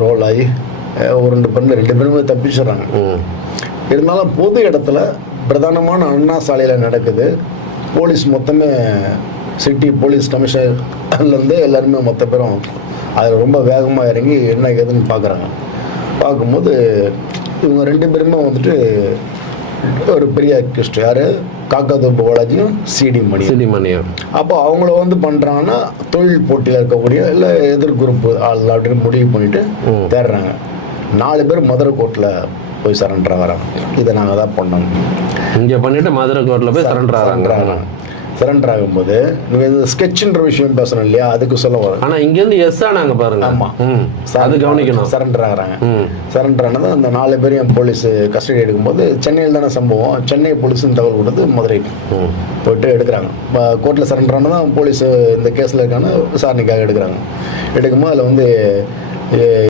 Role ஆகி ஒரு 2 பேருமே தப்பிச்சிடுறாங்க. இருந்தாலும் பொது இடத்துல பிரதானமான அண்ணா சாலையில் நடக்குது. போலீஸ் மொத்தமே சிட்டி போலீஸ் கமிஷனர்லேருந்து எல்லாருமே மொத்த பேரும் அதில் ரொம்ப வேகமாக இறங்கி என்ன ஏதுன்னு பார்க்குறாங்க. பார்க்கும்போது இவங்க 2 பேருமே வந்துட்டு ஒரு பெரிய அக்யூஸ்ட் யார், காக்காதோப்பு பாலாஜியும் சிடி மணியும். அப்போ அவங்கள வந்து பண்ணுறாங்கன்னா தொழில் போட்டியில் இருக்கக்கூடிய இல்லை எதிர் குரூப் ஆள் அப்படின்னு முடிவு பண்ணிட்டு தேடுறாங்க. 4 பேர் மதுரை கோர்ட்டில் போய் சரண்டர் ஆகிறாங்க. இதை நாங்கள் தான் பண்ணோம். இங்கே பண்ணிட்டு மதுரை கோர்ட்டில் போய் சரண்டர் ஆகிறாங்க. சரண்டர் ஆகும்போது நீங்கள் இந்த ஸ்கெட்சுன்ற விஷயம் பேசணும் இல்லையா, அதுக்கு சொல்ல வரும். ஆனால் இங்கேருந்து எஸ் ஆனாங்க பாருங்க. ஆமாம், அது கவனிக்கணும். சரண்டர் ஆகிறாங்க. சரண்டர் ஆனது அந்த 4 பேரையும் போலீஸ் கஸ்டடி எடுக்கும்போது சென்னையில் தானே சம்பவம். சென்னை போலீஸுன்னு தகவல் கொடுத்து மதுரைக்கு போயிட்டு எடுக்கிறாங்க. கோர்ட்டில் சரண்டர் ஆனதான் போலீஸ் இந்த கேஸில் இருக்கான விசாரணைக்காக எடுக்கிறாங்க. எடுக்கும்போது அதில் வந்து